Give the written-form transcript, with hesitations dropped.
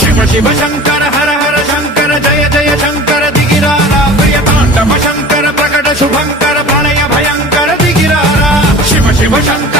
शिव शिव शंकर हर हर शंकर जय जय शंकर दिगिरारा प्रिय तांडव शंकर प्रकट शुभंकर प्रणय भयंकर दिगिरारा शिव शिव शंकर